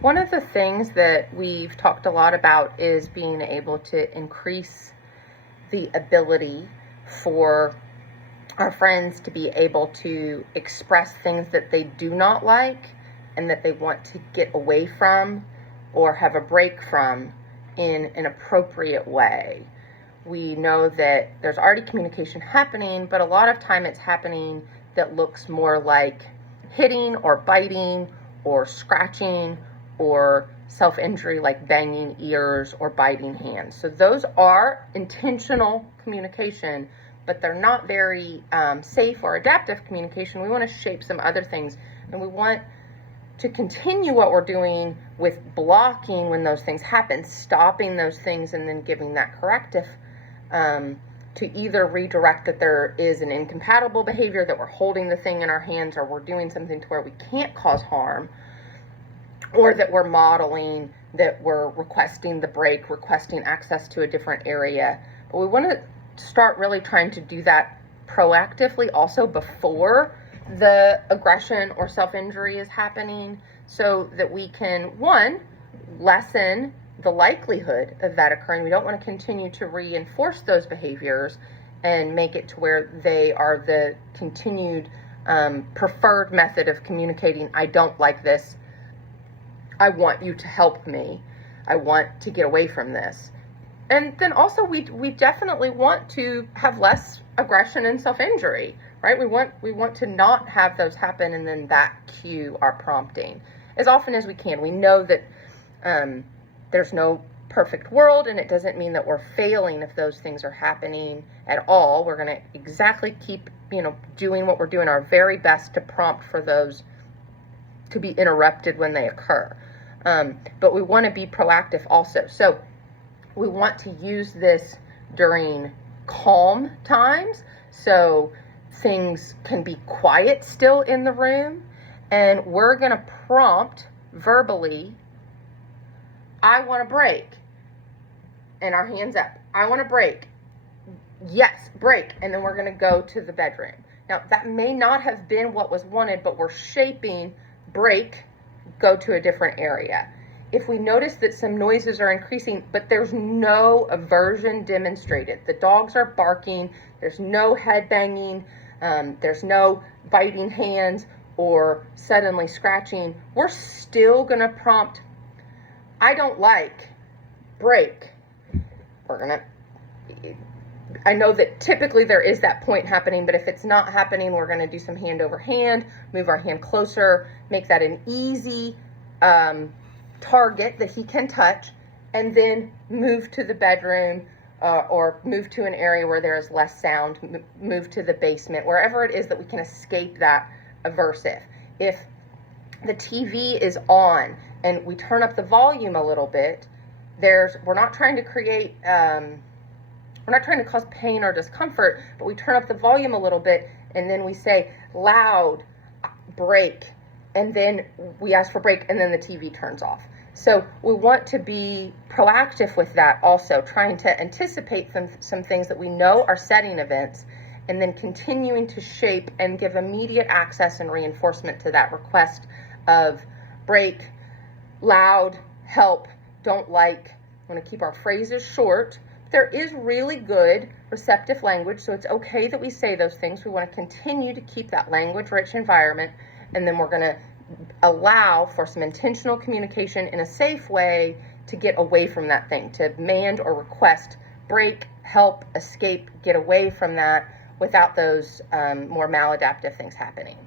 One of the things that we've talked a lot about is being able to increase the ability for our friends to be able to express things that they do not like and that they want to get away from or have a break from in an appropriate way. We know that there's already communication happening, but a lot of time it's happening that looks more like hitting or biting or scratching or self-injury, like banging ears or biting hands. So those are intentional communication, but they're not very safe or adaptive communication. We want to shape some other things, and we want to continue what we're doing with blocking when those things happen, stopping those things, and then giving that corrective to either redirect that there is an incompatible behavior, that we're holding the thing in our hands, or we're doing something to where we can't cause harm, or that we're modeling, that we're requesting the break, requesting access to a different area. But we want to start really trying to do that proactively also before the aggression or self-injury is happening, so that we can, one, lessen the likelihood of that occurring. We don't want to continue to reinforce those behaviors and make it to where they are the continued preferred method of communicating. I don't like this. I want you to help me. I want to get away from this. And then also we definitely want to have less aggression and self-injury, right? We want to not have those happen, and then that cue our prompting as often as we can. We know that there's no perfect world, and it doesn't mean that we're failing if those things are happening at all. We're going to exactly keep, doing what we're doing, our very best to prompt for those to be interrupted when they occur. But we want to be proactive also. So we want to use this during calm times, so things can be quiet still in the room, and we're going to prompt verbally, I want to break, and our hands up. I want to break. Yes, break. And then we're going to go to the bedroom. Now, that may not have been what was wanted, but we're shaping break, go to a different area. If we notice that some noises are increasing, but there's no aversion demonstrated, the dogs are barking, there's no head banging, there's no biting hands or suddenly scratching, we're still going to prompt, I don't like, break. I know that typically there is that point happening, but if it's not happening, we're going to do some hand over hand, move our hand closer, make that an easy target that he can touch, and then move to the bedroom or move to an area where there is less sound, move to the basement, wherever it is that we can escape that aversive. If the TV is on and we turn up the volume a little bit, we're not trying to create, we're not trying to cause pain or discomfort, but we turn up the volume a little bit, and then we say loud, break, and then we ask for break, and then the TV turns off. So we want to be proactive with that also, trying to anticipate some things that we know are setting events, and then continuing to shape and give immediate access and reinforcement to that request of break, loud, help, don't like. We want to keep our phrases short. There is really good receptive language, so it's okay that we say those things. We want to continue to keep that language-rich environment, and then we're going to allow for some intentional communication in a safe way to get away from that thing, to demand or request break, help, escape, get away from that without those more maladaptive things happening.